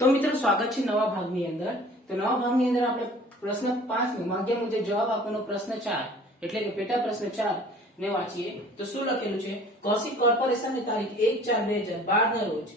તો મિત્રો સ્વાગત છે નવા ભાગની અંદર। તો નવા ભાગની અંદર આપણે પ્રશ્ન 5 નો માંગ્યા મુજબ જવાબ આપવાનો પ્રશ્ન 4 એટલે કે પેટા પ્રશ્ન 4 ને વાંચીએ તો શું લખેલું છે। કૌશિક કોર્પોરેશને તારીખ 1/4/2012 ના રોજ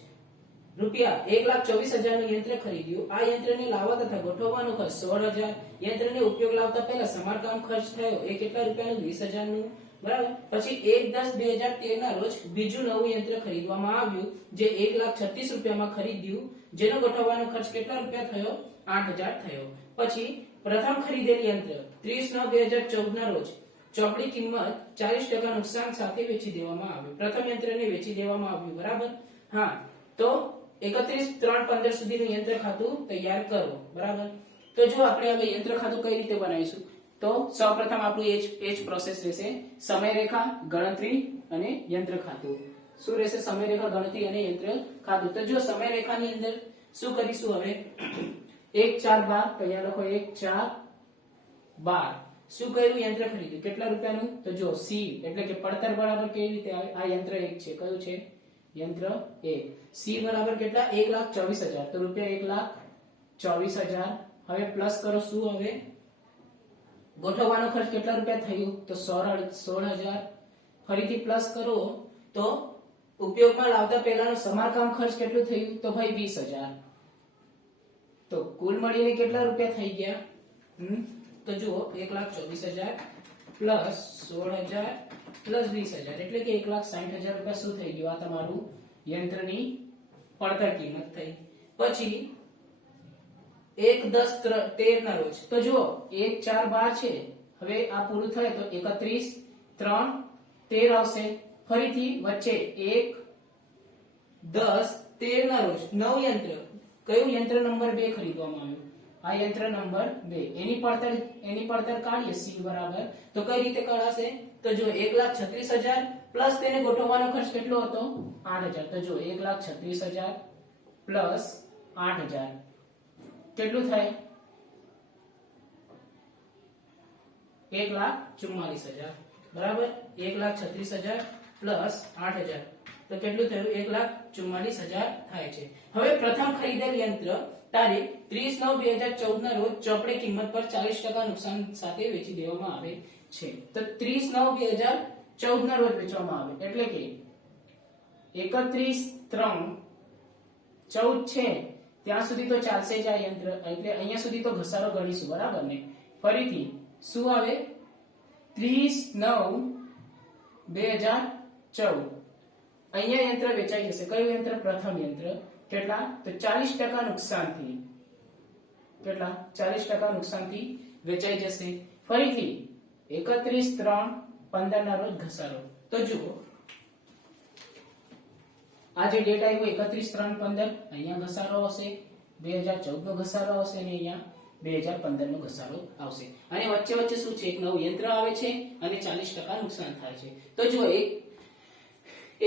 રૂપિયા 1,24,000 નું યંત્ર ખરીદ્યું। આ યંત્રને લાવવા તથા ગોઠવવાનો ખર્ચ 16,000, યંત્રને ઉપયોગ લાવતા પહેલા સમારકામ ખર્ચ થયો એ કેટલા રૂપિયાનું 20,000 નું બરાબર। પછી 1/10/2013 ના રોજ બીજું નવું યંત્ર ખરીદવામાં આવ્યું જે 1,36,000 રૂપિયામાં ખરીદ્યું, જેનો ગોઠવવાનો ખર્ચ કેટલા રૂપિયા થયો 8,000 થયો। પછી પ્રથમ ખરીદેલ યંત્ર 30/9/2014 ના રોજ ચોપડી કિંમત 40% નુકસાન સાથે વેચી દેવામાં આવ્યું। પ્રથમ યંત્રને વેચી દેવામાં આવ્યું બરાબર। હા, તો 31/3/15 સુધીનું યંત્ર ખાતું તૈયાર કરો બરાબર। તો જો આપણે હવે યંત્ર ખાતું કઈ રીતે બનાવીશું તો સૌપ્રથમ આપણું એ જ પ્રોસેસ રહેશે, સમયરેખા, ગણતરી અને યંત્ર ખાતું। શું રહેશે? સમયરેખા, ગણતરી અને યંત્ર ખાતું। તો જો સમયરેખાની અંદર શું કરીશું હવે 1/4/12 તો અહીંયા લખો 1/4/12 શું કર્યું? યંત્ર ખરીદ્યું કેટલા રૂપિયાનું? તો જો સી એટલે કે પડતર બરાબર કેવી રીતે આવે? આ યંત્ર 1 છે, કયું છે? યંત્ર 1। સી બરાબર કેટલા? 1,24,000 તો રૂપિયા 1,24,000। હવે પ્લસ કરો શું? હવે ગોઠવવાનો ખર્ચ કેટલા રૂપિયા થયું? તો 16,000। ફરીથી પ્લસ કરો તો ઉપયોગમાં લાવતા પહેલાનો સમારકામ ખર્ચ કેટલું થયું? તો ભાઈ 20,000। તો કુલ મળીને કેટલા રૂપિયા થઈ ગયા? તો જુઓ 1,24,000 પ્લસ 16,000 પ્લસ 20,000 એટલે કે 1,60,000 રૂપિયા શું થઈ ગયું? આ તમારું યંત્રની પડતર કિંમત થઈ। પછી 1/10/13 ના રોજ તો જુઓ 1/4/12 છે, હવે આ પૂરું થાય તો 31/3/13 આવશે। ફરીથી વચ્ચે 1/10/13 ના રોજ નવ યંત્ર, કયું યંત્ર નંબર 2 ખરીદવામાં આવ્યું? આ યંત્ર નંબર 2, એની પડતર કાઢીએ સી બરાબર તો કઈ રીતે કાઢાશે? તો જો 1,36,000 પ્લસ તેને ગોઠવવાનો ખર્ચ કેટલો હતો? 8,000। તો જો 1,36,000 પ્લસ 8,000 કેટલું થાય? 1,44,000 બરાબર। 1,36,000 પ્લસ 8,000 તો કેટલું થયું? 1,44,000 થાય છે। હવે પ્રથમ ખરીદેલ યંત્ર તારીખ 30/9/2014 ના રોજ ચોપડે કિંમત પર 40% નુકસાન સાથે વેચી દેવામાં આવે છે। તો 30/9/2014 ના રોજ વેચવામાં આવે એટલે કે 31/3/14 છે ત્યાં સુધી તો ચાલશે જ આ યંત્ર, એટલે અહીંયા સુધી તો ઘસારો ગણીશું બરાબર ને। ફરીથી શું આવે? 30/9/2014 અહીંયા યંત્ર વેચાઈ જશે। કયું યંત્ર? પ્રથમ યંત્ર। કેટલા? તો 40% નુકસાનથી, કેટલા? 40% નુકસાનથી વેચાઈ જશે। ફરીથી 31/3/15 ના રોજ ઘસારો। તો જુઓ આ જે ડેટ આવ્યો 31/3/15 અહીંયા ઘસારો આવશે, 2014 નો ઘસારો આવશે અને અહીંયા 2015 નો ઘસારો આવશે અને વચ્ચે વચ્ચે શું છે? એક નવું યંત્ર આવે છે અને 40% નુકસાન થાય છે। તો જો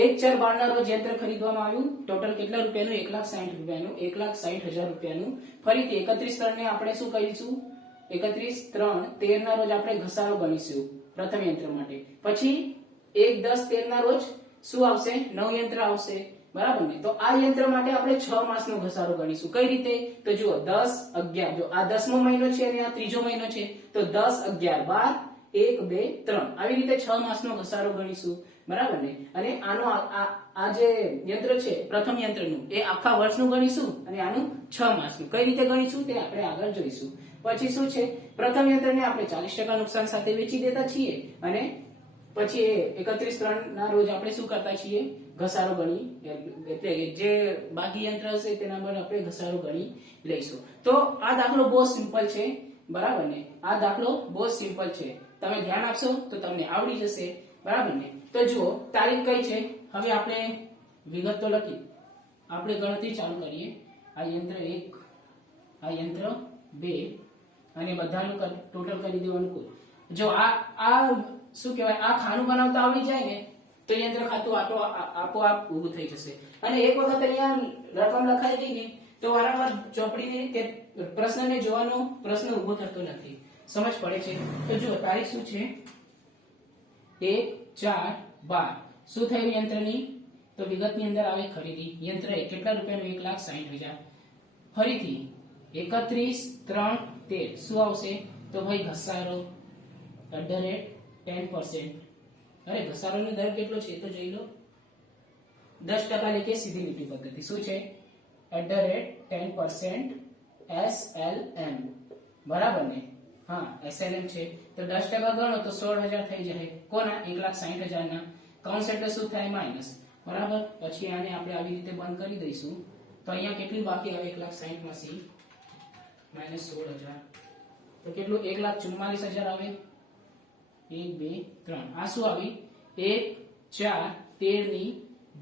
1/4/12 ના રોજ યંત્ર ખરીદવામાં આવ્યું, ટોટલ કેટલા રૂપિયાનું? 1,60,000 રૂપિયાનું। ફરીથી 31/3 ને આપણે શું કરીશું? 31/3/13 ના રોજ આપણે ઘસારો ગણીશું પ્રથમ યંત્ર માટે। પછી 1/10/13 ના રોજ શું આવશે? નવ યંત્ર આવશે બરાબર ને। તો આ યંત્ર માટે આપણે 6 માસનો ઘસારો ગણીશું। કઈ રીતે? તો જુઓ 10/11 જો આ 10મો મહિનો છે અને આ ત્રીજો મહિનો છે તો 10/11/12 1 2 3 આવી રીતે 6 માસનો ઘસારો ગણીશું બરાબર ને। અને આનો આ જે યંત્ર છે પ્રથમ યંત્રનું એ આખા વર્ષનું ગણીશું અને આનું 6 માસનું કઈ રીતે ગણીશું તે આપણે આગળ જોઈશું। પછી શું છે? પ્રથમ યંત્રને આપણે 40% નુકસાન સાથે વેચી દેતા છીએ અને પછી 31/3 ના રોજ આપણે શું કરતા છીએ? ઘસારો ગણી, એટલે જે બાકી યંત્ર હશે તેના પર આપણે ઘસારો ગણી લઈશું। તો આ દાખલો બહુ સિમ્પલ છે બરાબર ને। આ દાખલો બહુ સિમ્પલ છે, તમે ધ્યાન આપશો તો તમને આવડી જશે બરાબર ને। તો જુઓ તારીખ કઈ છે? હવે આપણે વિગત તો લખી, આપણે ગણતરી ચાલુ કરીએ। આ યંત્ર 1, આ યંત્ર 2 અને બધાનું ટોટલ કરી દેવાનું કુલ। જો આ શું કહેવાય? આ ખાનું બનાવતા આવડી જાય ને તો યંત્ર ખાતું આપોઆપ ઊભું થઈ જશે અને એક વખત અહીંયા રકમ લખાઈ ગઈ ને તો વારંવાર ચોપડીને કે પ્રશ્નને જોવાનો પ્રશ્ન ઊભો થતો નથી, સમજ પડે છે। તો જુઓ તારીખ શું છે? 1/4/12 શું થયું યંત્રની? તો વિગતની અંદર આવે ખરીદી યંત્ર કેટલા રૂપિયાનું? 1,60,000। ફરીથી 31 3 13 શું આવશે તો ભાઈ ઘસારો @10%. અરે ઘસારોનો દર કેટલો છે તો જોઈ લો 10% એટલે કે સીધી લીટી પદ્ધતિ શું છે @10% SLM બરાબર ને હા SLM છે તો 10% ગણો તો 16000 થઈ જાય કોના 1,60,000 ના કૌંસ એટલે શું થાય માઈનસ બરાબર પછી આને આપણે આવી રીતે બંધ કરી દઈશું તો અહીંયા કેટલી બાકી આવે 1,60,000 માંથી -16000 તો કેટલું 1,44,000 આવે 1 2 3 આ શું આવી 1 4 13 ની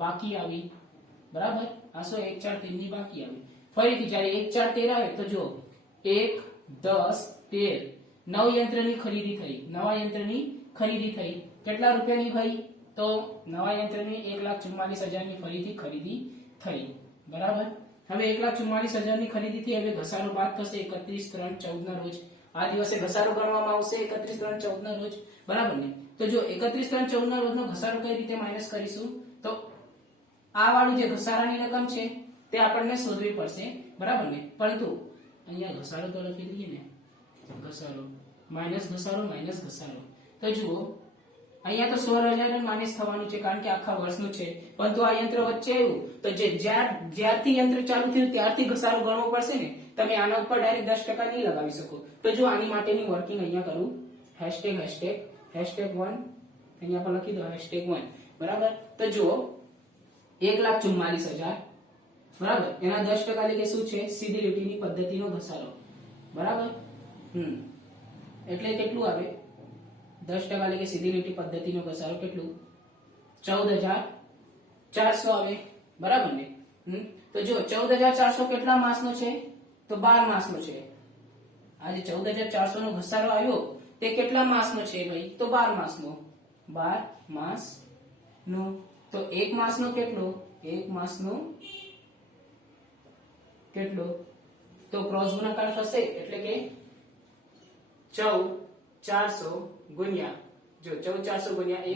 બાકી આવી બરાબર આ શું 1 4 13 ની બાકી આવી ફરીથી જ્યારે 1 4 13 આવે તો જો 1 10 13 નવ યંત્રની ખરીદી થઈ નવા યંત્રની ખરીદી થઈ કેટલા રૂપિયાની ભાઈ તો નવા યંત્રની 1,44,000 ની ફરીથી ખરીદી થઈ બરાબર હવે 1,44,000 ની ખરીદી થઈ હવે ઘસારો બાદ થશે 31/3/14 ના રોજ આ દિવસે ઘસારો ગણવામાં આવશે 31/3/14 ના રોજ બરાબર ને તો જો 31/3/14 ના રોજનો ઘસારો કઈ રીતે માઈનસ કરીશું તો આ વાળું જે ઘસારાની રકમ છે તે આપણને શોધવી પડશે બરાબર ને પરંતુ અહીંયા ઘસારો તો લખી દઈએ ને ઘસારો માઈનસ ઘસારો તો જુઓ અહીંયા તો 16000 માઈનસ થવાનું છે કારણ કે આખા વર્ષનું છે પરંતુ આ યંત્ર વચ્ચે આવ્યું તો જે જ્યારથી યંત્ર ચાલુ થયું ત્યારથી ઘસારો ગણવો પડશે ને તમે આના ઉપર ડાયરેક્ટ 10% નહીં લગાવી શકો તો જો આની માટેની વર્કિંગ અહીંયા કરું ###1 અહીંયા પર લખી દો #1 બરાબર તો જુઓ 1,44,000 બરાબર એના 10% એટલે કે શું છે સીધી લીટીની પદ્ધતિનો ઘસારો બરાબર એટલે કેટલું આવે 10% એટલે કે સીધી લીટી પદ્ધતિનો ઘસારો કેટલું 14,400 આવે બરાબર ને તો જો 14,400 કેટલા માસનો છે તો 12 માસનો છે આ જે 14,400 નો ઘસારો આવ્યો તે કેટલા માસનો છે ભાઈ તો 12 માસનો 12 માસનો તો એક માસનો કેટલો એક માસનો કેટલો તો ક્રોસ ગુણાકાર થશે એટલે કે 14,400 ગુણ્યા જો 14,400 ગુણ્યા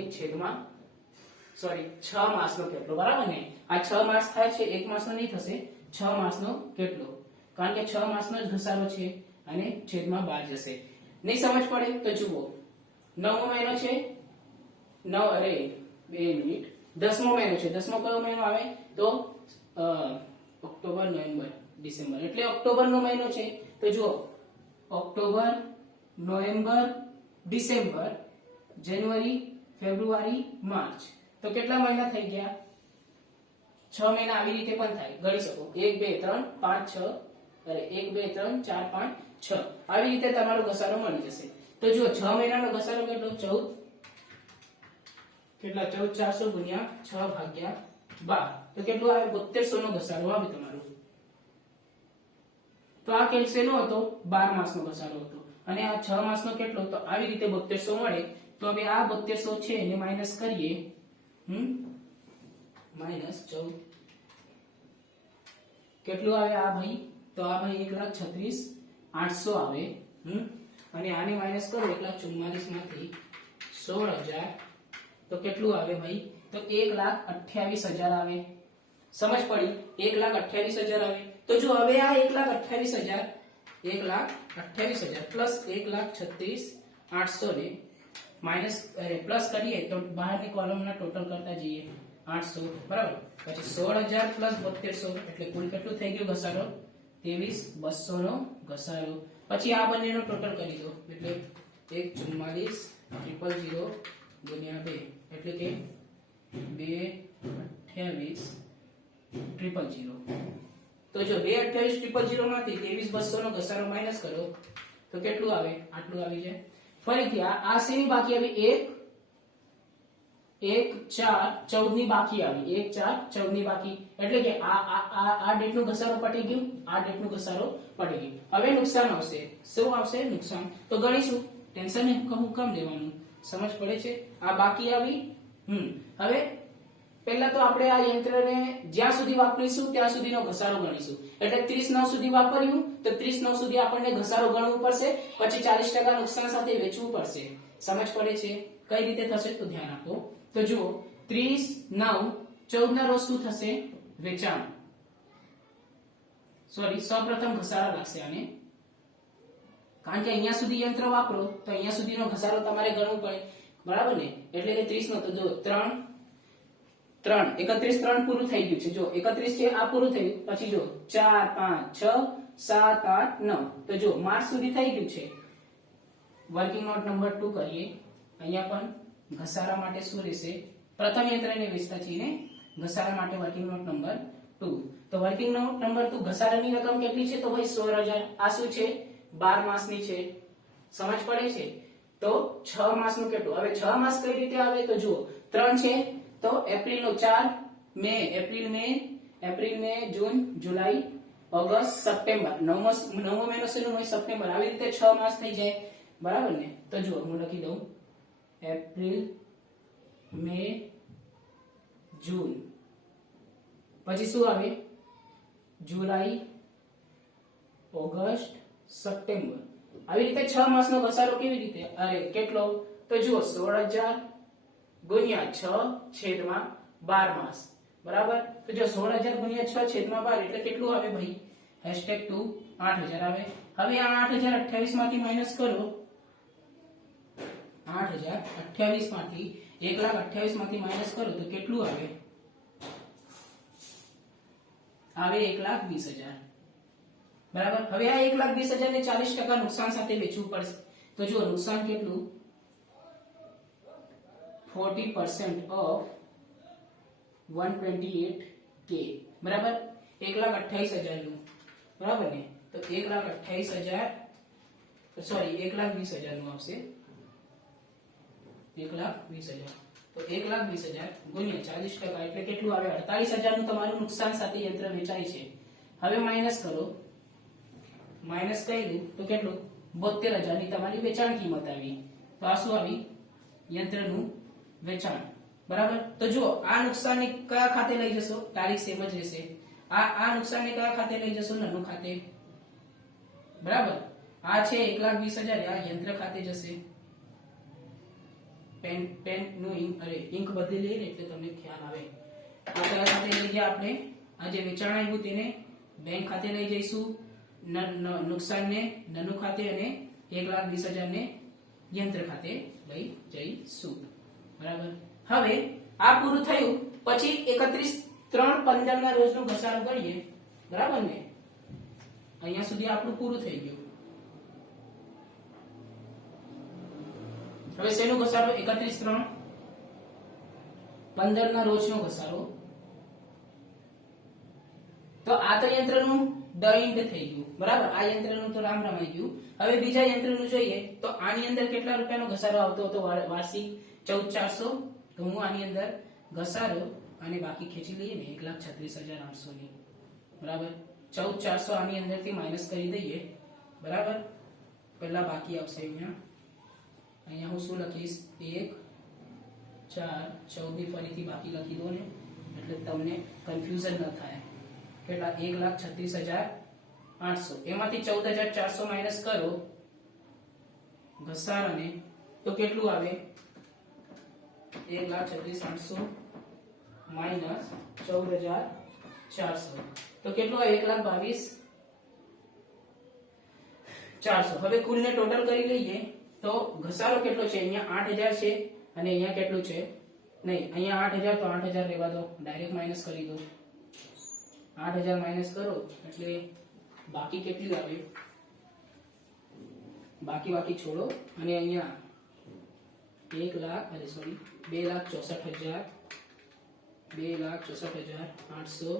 6 માસનો કેટલો બરાબર ને આ 6 માસ થાય છે એક માસનો નહીં થશે 6 માસનો કેટલો કારણ કે 6 માસનો જ ઘસારો છે અને છેદમાં 12 જશે નહીં સમજ પડે તો જુઓ 9મો મહિનો છે 10મો મહિનો છે 10મો કયો મહિનો આવે તો ઓક્ટોબર નવેમ્બર ડિસેમ્બર એટલે ઓક્ટોબરનો મહિનો છે તો જુઓ ઓક્ટોબર નવેમ્બર ડિસેમ્બર જાન્યુઆરી ફેબ્રુઆરી માર્ચ તો કેટલા મહિના થઈ ગયા 6 મહિના આવી રીતે પણ થાય ગણી શકો 1 2 3 5 6 અરે 1 2 3 4 5 6 આવી રીતે તમારો ઘસારો મળી જશે તો જુઓ 6 મહિનાનો ઘસારો કેટલો 14 કેટલા 14,400 ગુણ્યા 6 ભાગ્યા 12 તો કેટલું આવે 7200 નો ઘસારો આવે તમારો તો આ શેનો હતો 12 માસનો ઘસારો હતો અને આ 6 માસનો કેટલો તો આવી રીતે 7200 મળે તો હવે આ 7200 છે એને માઈનસ કરીએ -14 કેટલું આવે આ ભાઈ તો આ ભાઈ 1,36,800 આવે અને આને માઈનસ કરો 1,44,000 માંથી 16,000 તો કેટલું આવે ભાઈ તો 1,28,000 આવે સમજ પડી 1,28,000 આવે તો જો હવે આ 1,28,000 પ્લસ 1,36,800 ને માઈનસ પ્લસ કરીએ તો બહારની કોલમના ટોટલ કરતા જઈએ 800 બરાબર પછી 16,000 પ્લસ 7200 એટલે કુલ કેટલું થઈ ગયું ઘસારો 23,200 નો ઘસારો પછી આ બંનેનો ટોટલ કરી દો એટલે 1,44,000 ગુણ્યા 2 એટલે કે 2,28,000 તો જો 2,28,000 માંથી 23,200 નો ઘસારો માઈનસ કરો તો કેટલું આવે આટલું આવી જાય ફરીથી આ શેની બાકી આવી 1/4/14 ની બાકી આવી 1/4/14 ની બાકી એટલે કે આ ડેટનો ઘસારો પટી ગયું આ ડેટનો ઘસારો પટી ગયું હવે નુકસાન આવશે શું આવશે નુકસાન તો ગણીશું ટેન્શન ને કહું કમ લેવાનું સમજ પડે છે આ બાકી આવી હવે પહેલા તો આપણે આ યંત્રને જ્યાં સુધી વાપરીશું ત્યાં સુધીનો ઘસારો ગણીશું એટલે 30 સુધી વાપર્યું તો 30 સુધી આપણને ઘસારો ગણવું પડશે પછી 40% નુકસાન સાથે વેચવું પડશે સમજ પડે છે કઈ રીતે થશે તો ધ્યાન આપો તો જુઓ 30 9 14 ના રોજ શું થશે વેચાણ સોરી સૌપ્રથમ ઘસારો લાગશે આને, કારણ કે અહીંયા સુધી યંત્ર વાપરો તો અહીંયા સુધીનો ઘસારો તમારે ગણવું પડે, બરાબર ને? એટલે કે 30 નો તો જો 3 31 3 પૂરું થઈ ગયું છે, જો 31 છે આ પૂરું થયું, પછી જો 4 5 6 7 8 9, તો જો માર્ચ સુધી થઈ ગયું છે. વર્કિંગ નોટ નંબર 2 કરીએ. અહીંયા પણ ઘસારા માટે શું રહેશે? પ્રથમ યંત્રને વેચતા છીએ ને, ઘસારા માટે વર્કિંગ નોટ નંબર 2. તો વર્કિંગ નોટ નંબર 2 ઘસારાની રકમ કેટલી છે? તો ભાઈ 16000. આ શું છે? 12 માસની છે. સમજ પડે છે? તો 6 માસનું કેટલું? હવે 6 માસ કઈ રીતે આવે? તો જુઓ 3 છે તો એપ્રિલ નો 4, મે April May June July August September, નવમો મહિનો શેનો હોય? સપ્ટેમ્બર. આવી રીતે 6 માસ થઈ જાય, બરાબર ને? તો જુઓ હું લખી દઉં એપ્રિલ મે જૂન, પછી શું આવે? જુલાઈ ઓગસ્ટ સપ્ટેમ્બર. આવી રીતે 6 માસનો ઘસારો કેવી રીતે? અરે કેટલો? તો જુઓ 16000 ગુણ્યા 6 છેદમાં 12 માસ, બરાબર? તો જો 16000 ગુણ્યા 6 છેદમાં 12 એટલે કેટલું આવે ભાઈ? #2 8000 આવે. હવે આ 8000 28 માંથી માઈનસ કરો. 8000 28 માંથી 1,28,000 માંથી માઈનસ કરો તો કેટલું આવે? આવે 1,20,000, બરાબર? હવે આ 1,20,000 ને 40% નુકસાન સાથે વેચવું પડશે. તો જો નુકસાન કેટલું? 40% ઓફ 128k, બરાબર? 1,28,000 નું, બરાબર ને? તો 1,28,000 સોરી 1,20,000 નું આવશે. 1,20,000. તો 1,20,000 ગુણ્યા 40% એટલે કેટલું આવે? 48,000 નું તમારું નુકસાન સાથે યંત્ર વેચાય છે. હવે માઈનસ કરો. માઈનસ કર્યું તો કેટલું? 72,000 ની તમારી વેચાણ કિંમત આવી. તો આ શું આવી? યંત્રનું વેચાણ, બરાબર? તો જુઓ આ નુકસાનને કયા ખાતે લઈ જશો? તારીખ સેમ જ રહેશે. આ નુકસાનને કયા ખાતે લઈ જશો? નાનું ખાતે, બરાબર? આ છે 1,20,000, આ યંત્ર ખાતે જશે. પેન નું ઇંક બદલી લઈએ એટલે તમને ખ્યાલ આવે. આ કયા ખાતે લઈ ગયા આપણે? આ જે વેચાણ આવ્યું તેને બેંક ખાતે લઈ જઈશું, નુકસાનને નાનું ખાતે, અને 1,20,000 ને યંત્ર ખાતે લઈ જઈશું, બરાબર? હવે આ પૂરું થયું પછી 31/3/15 ના રોજનો ઘસારો ગણીએ, બરાબર ને? અહીંયા સુધી આપણું પૂરું થઈ ગયું. હવે શેનો ઘસારો? 31/3/15 ના રોજનો ઘસારો. તો આ તો યંત્રનું દૈંડ થઈ ગયું, બરાબર? આ યંત્રનું તો રામ રામાઈ ગયું. હવે બીજા યંત્રનું જોઈએ તો આની અંદર કેટલા રૂપિયાનો ઘસારો આવતો હતો વાર્ષિક? 14,400. તો હું આની અંદર ઘસારો અને બાકી ખેંચી લઈએ ને 1,36,800 ની, બરાબર? 14,400 આની અંદરથી માઈનસ કરી દઈએ, બરાબર? પહેલા બાકી આવશે અહીંયા હું શું લખીશ? 1 4 14 ફરીથી બાકી લખી દો ને, એટલે તમને કન્ફ્યુઝન ન થાય. કેટલા? 1,36,800. એમાંથી 14,400 માઈનસ કરો ઘસારાને તો કેટલું આવે? 1,36,800 માઈનસ 14,400 તો કેટલું આવે? 1,22,400. હવે કુલને ટોટલ કરી લઈએ તો ઘસારો કેટલો છે? અહીંયા 8,000 છે અને અહીંયા કેટલું છે? નહીં, અહીંયા 8,000 તો 8,000 રહેવા દો, ડાયરેક્ટ માઈનસ કરી દો. 8,000 માઈનસ કરો એટલે બાકી કેટલી આવે? બાકી છોડો અને અહીંયા 2,64,800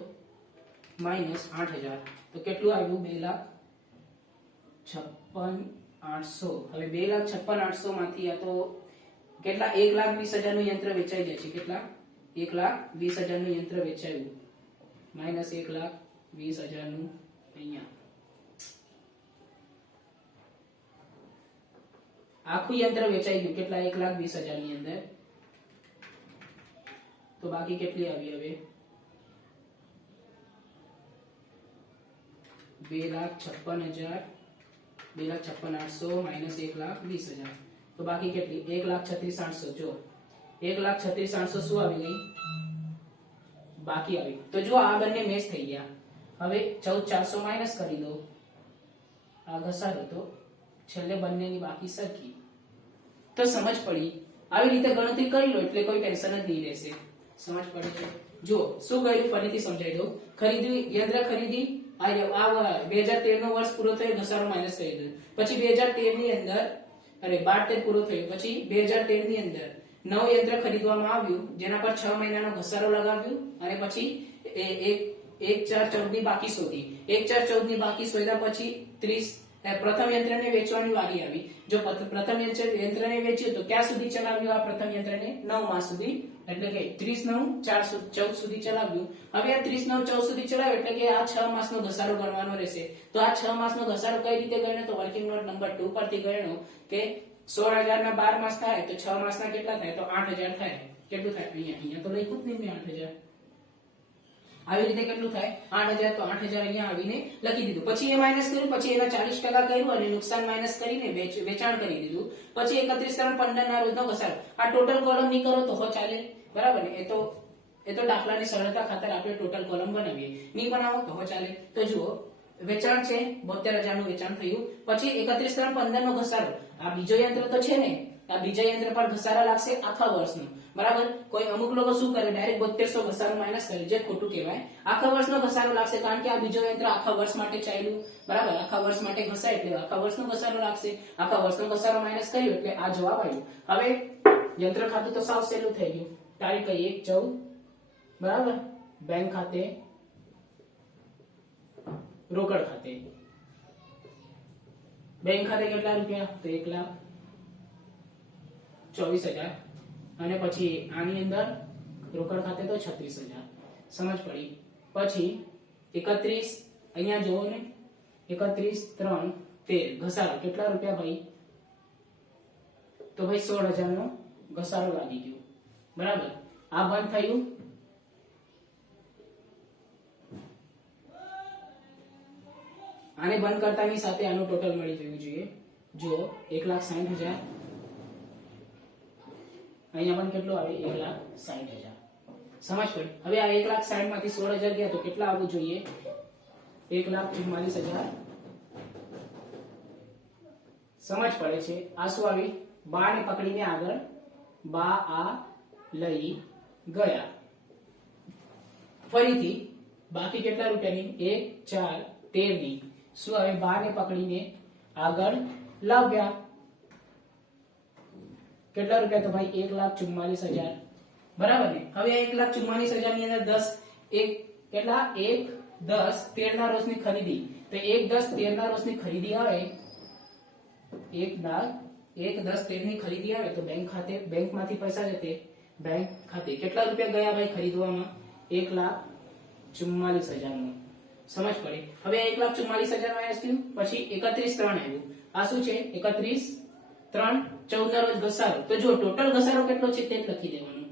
માઈનસ 8,000 તો કેટલું આવ્યું? 2,56,800. હવે 2,56,800 માંથી આ તો કેટલા? 1,20,000 નું યંત્ર વેચાઈ જાય છે. કેટલા? 1,20,000 નું યંત્ર વેચાયું માઈનસ 1,20,000 નું અહીંયા. આખું યંત્ર વેચાઈ ગયું. કેટલા? 1,20,000 ની અંદર. તો બાકી કેટલી આવી? હવે 2,56,800 માઈનસ 1,20,000 તો બાકી કેટલી? 1,36,800. જો 1,36,800 શું આવી ગઈ? બાકી આવી. તો જો આ બંને મેચ થઈ ગયા. હવે 14400 માઇનસ કરી દો, આ ઘસારો તો છેલ્લે બંનેની બાકી સરખી. તો સમજ પડી. આવી રીતે ગણતરી કરી લો એટલે કોઈ ટેન્શન જ નહીં રહેશે. સમજ પડી છે? જો શું કર્યું ફરીથી સમજાવી દઉં. ખરીદી યંત્ર ખરીદી, આ 2013 નો વર્ષ પૂરો થયો, ઘસારો માઇનસ કરી દો. પછી 2013 ની અંદર 12 પૂરો થયો, પછી 2013 ની અંદર નવું યંત્ર ખરીદવામાં આવ્યું જેના પર 6 મહિનાનો ઘસારો લગાવ્યું અને પછી 1/4/14 ની બાકી શોધી. 1/4/14 ની બાકી શોધ્યા પછી 30 પ્રથમ યંત્રને વેચવાની વારી આવી. જો પ્રથમ યંત્રને વેચ્યું તો ક્યાં સુધી ચલાવ્યું આ પ્રથમ યંત્રને? 9 માસ સુધી, એટલે કે 30/9/14 સુધી ચલાવ્યું. હવે આ 30/9/14 સુધી ચલાવ્યું એટલે કે આ 6 માસનો ઘસારો ગણવાનો રહેશે. તો આ 6 માસનો ઘસારો કઈ રીતે ગણ્યો? તો વર્કિંગ નોટ નંબર 2 પરથી ગણ્યો કે 16000 ના 12 માસ થાય તો 6 માસના કેટલા થાય? તો 8000 થાય. કેટલું થાય? અહીંયા તો લખ્યું જ નહીં મેં 8000. આવી રીતે કેટલું થાય? 8000. તો 8000 અહીંયા આવીને લખી દીધું. પછી એ માઈનસ કર્યું, પછી એના 40% કર્યું અને નુકસાન માઈનસ કરીને વેચાણ કરી દીધું. પછી 31/3/15 ના રોજનો ઘસારો. આ ટોટલ કોલમ ની કરો તો ચાલે, બરાબર ને? એ તો દાખલાની સરળતા ખાતર આપણે ટોટલ કોલમ બનાવીએ. ની બનાવો તો ચાલે. તો જુઓ, વેચાણ છે 72000 નું વેચાણ થયું. પછી 31/3/15 નો ઘસારો. આ બીજો યંત્ર તો છે ને, આ બીજા યંત્ર પર ઘસારા લાગશે આખા વર્ષનો, બરાબર? કોઈ અમુક લોકો શું કરે, ડાયરેક્ટ 7200 ઘસારો માઈનસ કરે, જે ખોટું કહેવાય. આખા વર્ષનો ઘસારો લાગશે કારણ કે આ બીજો યંત્ર આખા વર્ષ માટે ચાલ્યું, બરાબર? આખા વર્ષ માટે ઘસાય એટલે આખા વર્ષનો ઘસારો લાગશે. આખા વર્ષનો ઘસારો માઈનસ કર્યો એટલે આ જવાબ આવ્યો. હવે યંત્ર ખાતું તો સાવ સહેલું થઈ ગયું. તારીખ 1/14, બરાબર? બેંક ખાતે, રોકડ ખાતે. બેંક ખાતે કેટલા રૂપિયા? તો 1,24,000 અને પછી આની અંદર રોકડ ખાતે તો 36,000. સમજ પડી? પછી 31, અહીંયા જોવો ને, 31/3/13 ઘસારો કેટલા રૂપિયા ભાઈ? તો ભાઈ 16,000 નો ઘસારો લાગી ગયો, બરાબર? આ બંધ થયું. આને બંધ કરતાની સાથે આનું ટોટલ મળી જવું જોઈએ. જો 1,60,000, અહીંયા પણ કેટલું આવે? 1,60,000. સમજ પડી? હવે આ 1,60,000 માંથી 16,000 ગયા તો કેટલા આવવું જોઈએ? 1,44,000. સમજ પડે છે? આ શું આવી? બા ને પકડીને આગળ, બા આ લઈ ગયા. ફરીથી બાકી કેટલા રૂપિયાની? 1/4/13 ની શું આવે? બા ને પકડીને આગળ લાવ્યા. કેટલા રૂપિયા? તો ભાઈ 1,44,000, બરાબર ને? હવે 1,44,000 ની અંદર 10 કેટલા? 1/10/13 ના રોજની ખરીદી. તો 1/10/13 ના રોજની ખરીદી આવે, 1/10/13 ની ખરીદી આવે તો બેંક ખાતે, બેંકમાંથી પૈસા જતે બેંક ખાતે. કેટલા રૂપિયા ગયા ભાઈ ખરીદવામાં? 1,44,000 નું. સમજ પડી? હવે 1,44,000 માઈનસ થયું, પછી 31/3 આવ્યું. આ શું છે? 31/3/14 ના રોજ ઘસારો. તો જો ટોટલ ઘસારો કેટલો છે તે લખી દેવાનું.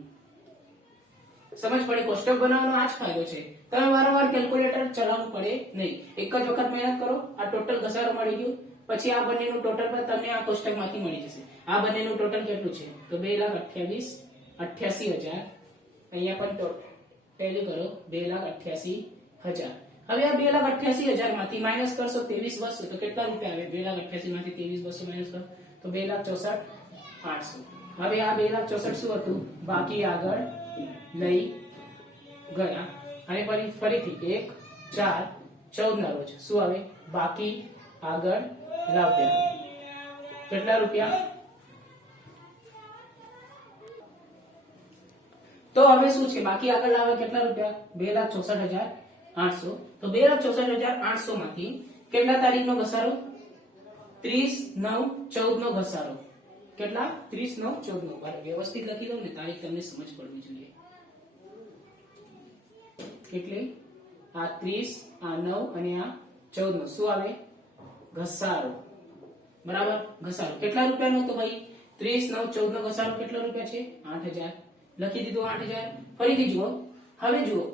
સમજ પડી? કોષ્ટક બનાવવાનો આ જ ફાયદો છે. તમે વારંવાર કેલ્ક્યુલેટર ચલાવવું પડે નહીં. એક જ વખત મહેનત કરો, આ ટોટલ ઘસારો મળી ગયું. પછી આ બંનેનું ટોટલ પર તમને આ કોષ્ટકમાંથી મળી જશે. આ બંનેનું ટોટલ કેટલું છે? તો 2,88,000. અહીંયા પણ ટેલી કરો, 2,88,000. હવે આ 2,88,000 માંથી માઈનસ કરશો 23,200 તો કેટલા રૂપિયા આવે? 2,88,000 માંથી 23,200 માઈનસ કરો તો 2,64,800. હવે આ 2,64,000 શું હતું? બાકી આગળ લઈ ગયા. અને ફરીથી 1/4/14 ના રોજ શું આવે? બાકી આગળ લાવ્યા. કેટલા રૂપિયા? તો હવે શું છે? બાકી આગળ લાવ્યા કેટલા રૂપિયા? 2,64,800. તો 2,64,800 માંથી કેટલા તારીખનો ઘસારો? 30/9/14 નો ઘસારો. કેટલા? 30/9/14 નો. વ્યવસ્થિત લખી દઉં ને, તારીખ તમને સમજ પડવી જોઈએ. એટલે આ 30, આ 9 અને આ 14 નો શું આવે? ઘસારો, બરાબર? ઘસારો કેટલા રૂપિયાનો? તો ભાઈ 30/9/14 નો ઘસારો કેટલા રૂપિયા છે? 8,000. લખી દીધું 8,000. ફરીથી જુઓ, હવે જુઓ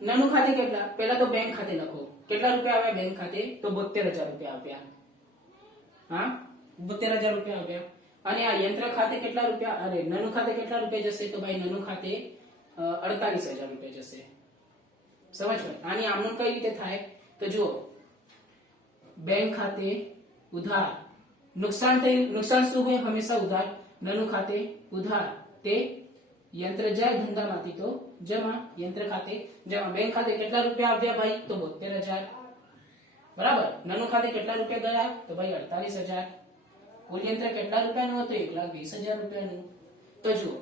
નાનું ખાતે કેટલા? પહેલા તો બેંક ખાતે લખો. કેટલા રૂપિયા આવ્યા બેંક ખાતે? તો 72,000 રૂપિયા આપ્યા. હા, 72,000 રૂપિયા આપ્યા. અને આ યંત્ર ખાતે કેટલા રૂપિયા? અરે નાનું ખાતે કેટલા રૂપિયા જશે? તો ભાઈ નાનું ખાતે 48,000 રૂપિયા જશે. સમજ પડે? આની આમનું કઈ રીતે થાય તો જુઓ, બેંક ખાતે ઉધાર, નુકસાન થયું, નુકસાન શું હોય? હંમેશા ઉધાર. નાનું ખાતે ઉધાર, તે યંત્ર જાય ધંધામાંથી તો જમા, યંત્ર ખાતે જમા. બેંક ખાતે કેટલા રૂપિયા આવ્યા ભાઈ? તો 72,000. બરાબર. નાનું ખાતે કેટલા રૂપિયા ગયા? તો ભાઈ 48,000. કુલ યંત્ર કેટલા રૂપિયાનું હતું? 1,20,000 રૂપિયાનું. તો જુઓ,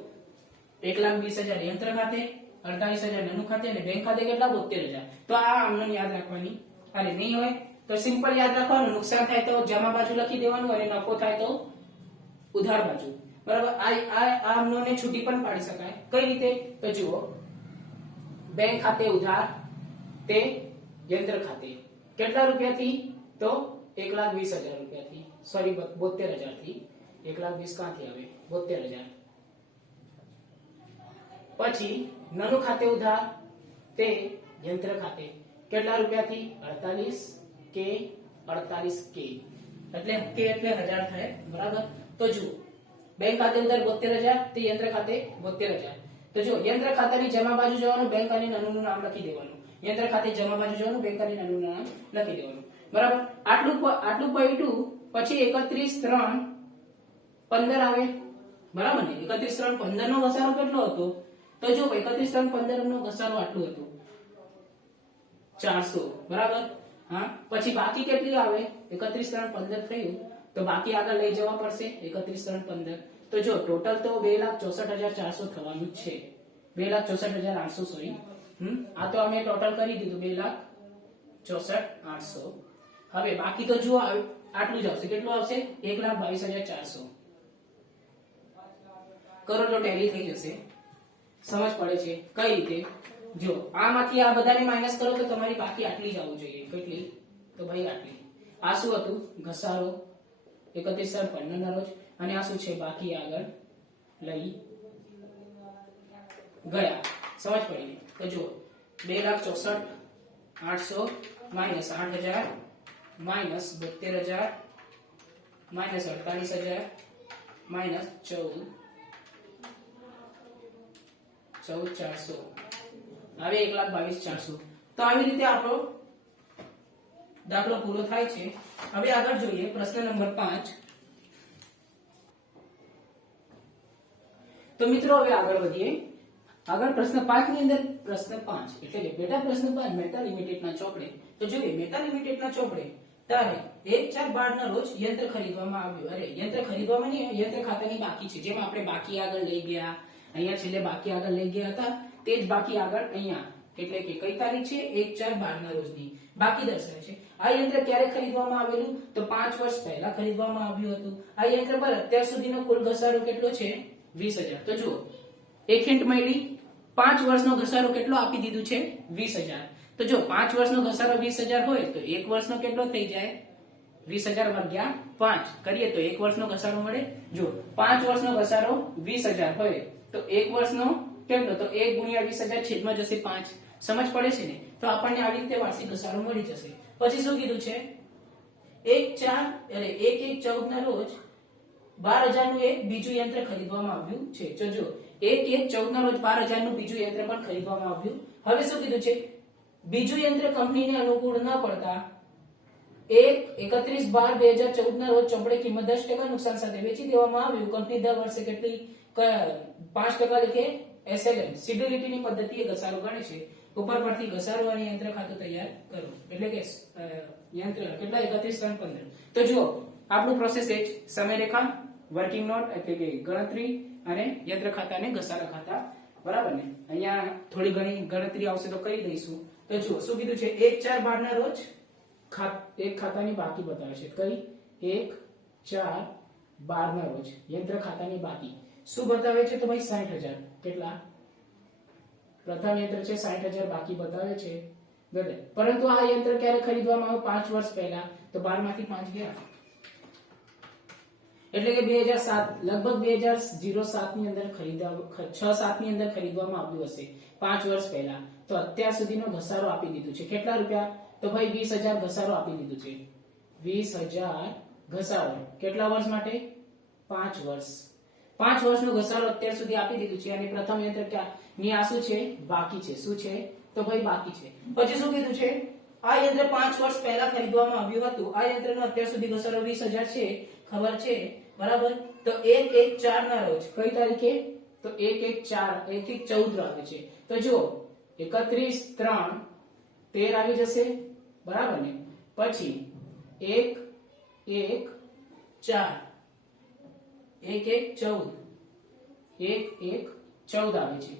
1,20,000 યંત્ર ખાતે, 48,000 નાનું ખાતે અને બેંક ખાતે કેટલા? 72,000. તો આ આમને યાદ રાખવાની. અરે નહીં હોય તો સિમ્પલ યાદ રાખવાનું, નુકસાન થાય તો જમા બાજુ લખી દેવાનું અને નફો થાય તો ઉધાર બાજુ. બરાબર. આ આમનોને છૂટી પણ પાડી શકાય. કઈ રીતે? તો જુઓ, બેંક ખાતે ઉધાર, તે યંત્ર ખાતે કેટલા રૂપિયાથી? તો 1,20,000 રૂપિયાથી, સોરી 72,000 થી. 1,20,000 ક્યાંથી આવે? 72,000. પછી નાનું ખાતે ઉધાર, તે યંત્ર ખાતે કેટલા રૂપિયાથી? 48K, 48K એટલે K એટલે 1000 થાય. બરાબર. તો જુઓ, બેંક ખાતે ઉધાર 72,000, તે યંત્ર ખાતે 72,000. તો જો યંત્ર ખાતાની જમા બાજુ જવાનું, બેંક અને નાનું નામ લખી દેવાનું. યંત્ર ખાતે જમા બાજુ જવાનું, બેંક અને નાનું નામ લખી દેવાનું. બરાબર. આટલું પડ્યું. પછી 31/3/15 આવે. બરાબર ને? 31/3/15 નો ઘસારો કેટલો હતો? તો જો 31/3/15 નો ઘસારો આટલું હતું, 400. બરાબર. હા. પછી બાકી કેટલી આવે? 31/3/15 થયું તો બાકી આગળ લઈ જવા પડશે. 31/3/15. તો જો ટોટલ તો 2,64,400 થવાનું છે. 2,64,800 સોરી. આ તો અમે ટોટલ કરી દીધું 2,64,800. હવે બાકી તો જુઓ આટલું જ આવશે. કેટલું આવશે? 1,22,400. કરો તો ટેલી થઈ જશે. સમજ પડે છે કઈ રીતે? જો આમાંથી આ બધાને માઈનસ કરો તો તમારી બાકી આટલી જ આવવું જોઈએ. કેટલી? તો ભાઈ આટલી. આ શું હતું? ઘસારો 31/3/15 ના રોજ. અને આ શું છે? બાકી આગળ લઈ ગયા. સમજ પડી? તો જુઓ, 2,64,800 માઈનસ 8,000 માઈનસ 72,000 માઈનસ 48,000 માઈનસ 14,400 આવે 1,22,400. તો આવી રીતે આપણો દાખલો પૂરો થાય છે. હવે આગળ જોઈએ પ્રશ્ન નંબર 5. તો મિત્રો હવે આગળ વધીએ. આગળ પ્રશ્ન 5 ની અંદર પ્રશ્ન 5 એટલે કે બેટા પ્રશ્ન 5 મહેતા લિમિટેડના ચોપડે. તો જોઈએ મહેતા લિમિટેડના ચોપડે તારીખ 1/4/12 ના રોજ યંત્ર ખરીદવામાં આવ્યું. અરે યંત્ર ખરીદવામાં નહીં, યંત્ર ખાતાની બાકી છે. જેમ આપણે બાકી આગળ લઈ ગયા, અહીંયા છેલ્લે બાકી આગળ લઈ ગયા હતા તે જ બાકી આગળ અહીંયા, એટલે કે કઈ તારીખ છે? 1/4/12 ના રોજની બાકી દર્શાવે છે. આ યંત્ર ક્યારે ખરીદવામાં આવેલું? તો 5 વર્ષ પહેલા ખરીદવામાં આવ્યું હતું. આ યંત્ર પર અત્યાર સુધીનો કુલ ઘસારો કેટલો છે? 20,000. તો જુઓ, એક હિન્ટ મળી. 5 વર્ષનો ઘસારો કેટલો આપી દીધું છે? 20,000. તો જો 5 વર્ષનો ઘસારો 20,000 હોય તો એક વર્ષનો કેટલો થઈ જાય? 20,000 ભાગ્યા 5 કરીએ તો એક વર્ષનો ઘસારો મળે. જો 5 વર્ષનો ઘસારો 20,000 હોય તો એક વર્ષનો કેટલો? તો 1 ગુણ્યા 20,000 છેદમાં જશે 5. સમજ પડે છે ને? તો આપણને આવી રીતે વાર્ષિક ઘસારો મળી જશે. પછી શું કીધું છે? 1/14 ના રોજ 12,000 નું એક બીજું યંત્ર ખરીદવામાં આવ્યું છે. તો જો 1/14 ના રોજ 12,000 નું બીજું યંત્ર પણ ખરીદવામાં આવ્યું. હવે શું કીધું છે? બીજું યંત્ર કંપનીને અનુકૂળ ન પડતા 31/12/2014 ના રોજ ચોપડે કિંમત 10% નુકસાન સાથે વેચી દેવામાં આવ્યું. કંપની દર વર્ષે કેટલી 5% લેખે SLM સીડ્યુલિટીની પદ્ધતિએ ઘસારો ગણે છે. ઉપર પરથી ઘસારો અને યંત્ર ખાતું તૈયાર કરો. એટલે કે યંત્ર કેટલા? 31/3/15. તો જુઓ આપણું પ્રોસેસ એ જ સમયરેખા, વર્કિંગ નોટ એટલે કે ગણતરી અને યંત્ર ખાતા અને ઘસારા ખાતા. બરાબર ને? અહીંયા થોડી ઘણી ગણતરી આવશે તો કરી દઈશું. તો જુઓ શું કીધું છે? 1/4/12 ના રોજ એક ખાતાની બાકી બતાવે છે. કઈ? 1/4/12 ના રોજ યંત્ર ખાતાની બાકી શું બતાવે છે? તો ભાઈ 60,000. કેટલા? પ્રથમ યંત્ર છે 60,000 બાકી બતાવે છે. બરાબર. પરંતુ આ યંત્ર ક્યારે ખરીદવામાં આવ્યું? 5 વર્ષ પહેલા. તો 12 માંથી 5 ગયા એટલે કે 2007, લગભગ 2007 ની અંદર 6-7 ની અંદર ખરીદવામાં આવ્યું હશે 5 વર્ષ પહેલા. તો અત્યાર સુધીનો ઘસારો આપી દીધું છે. કેટલા રૂપિયા? તો ભાઈ 20,000 ઘસારો આપી દીધું છે. 20,000 ઘસારો કેટલા વર્ષ માટે? 5 વર્ષ. 5 વર્ષનો ઘસારો અત્યાર સુધી આપી દીધું છે. અને પ્રથમ યંત્ર ની આ શું છે? બાકી છે. શું છે? તો ભાઈ બાકી છે. પછી શું કીધું છે, આ યંત્ર 5 વર્ષ પહેલા ખરીદવામાં આવ્યું હતું. આ યંત્રનો અત્યાર સુધી ઘસારો 20,000 છે, ખબર છે, બરાબર. તો 1/1/4 ના રોજ કઈ તારીખે, તો 1/1/4 1/1/14 આવે છે. તો જો 31/3/13 આવી જશે, બરાબર ને. પછી 1/1/4 1/1/14 1/1/14 આવે છે.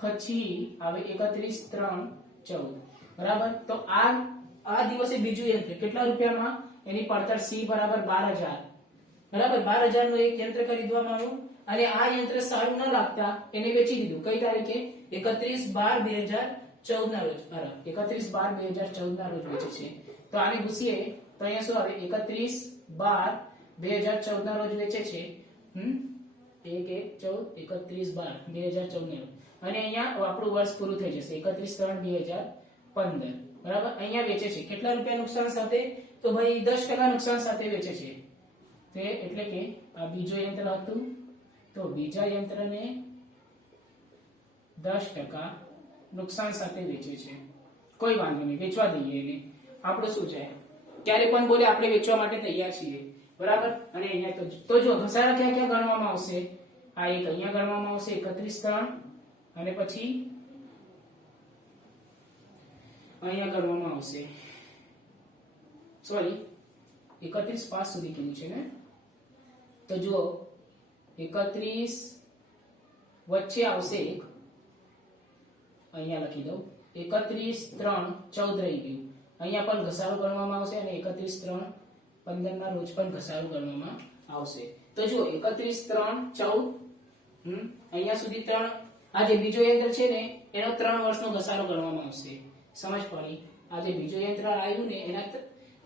પછી આવે 31/3/14, બરાબર. તો આ દિવસે બીજું યંત્ર કેટલા રૂપિયામાં, એની પડતર સી બરાબર 12,000, બરાબર. 12,000 નું એક યંત્ર ખરીદવામાં આવ્યું અને આ યંત્ર સારું ન લાગતા એને વેચી દીધું. કઈ તારીખે, 31/12/2014 ના રોજ. બરાબર, 31/12/2014 ના રોજ વેચે છે. તો આને ઘૂસીએ તો અહીંયા શું આવે, 31/12/2014 ના રોજ વેચે છે. 1/1/14 31/12/2014 ના રોજ. અને અહીંયા આપણું વર્ષ પૂરું થઈ જશે 31/3/2015, બરાબર. અહીંયા વેચે છે કેટલા રૂપિયા નુકસાન સાથે, તો ભાઈ 10% નુકસાન સાથે વેચે છે. તે એટલે કે આ બીજો યંત્ર હતું, તો બીજા યંત્રને 10% નુકસાન સાથે વેચે છે. કોઈ વાંધો નહીં, વેચવા દઈએ એને. આપણું શું છે, ક્યારે પણ બોલે આપણે વેચવા માટે તૈયાર છીએ, બરાબર. અને અહીંયા તો જો ઘસારા ક્યાં ક્યાં ગણવામાં આવશે, આ એક અહીંયા ગણવામાં આવશે 31/3, અને પછી અહીંયા ગણવામાં આવશે, સોરી 31/5 સુધી કીધું છે ને. તો જુઓ 31 વચ્ચે આવશે એક, અહીંયા લખી દઉં 31/3/14 રહી ગયું. અહીંયા પણ ઘસારો ગણવામાં આવશે અને 31/3/15 ના રોજ પણ ઘસારો ગણવામાં આવશે. તો જુઓ 31/3/14 અહીંયા સુધી 3, આ જે બીજો યંત્ર છે ને એનો 3 વર્ષનો ઘસારો ગણવામાં આવશે. સમજ પડી? આ જે બીજો યંત્ર આવ્યું ને એના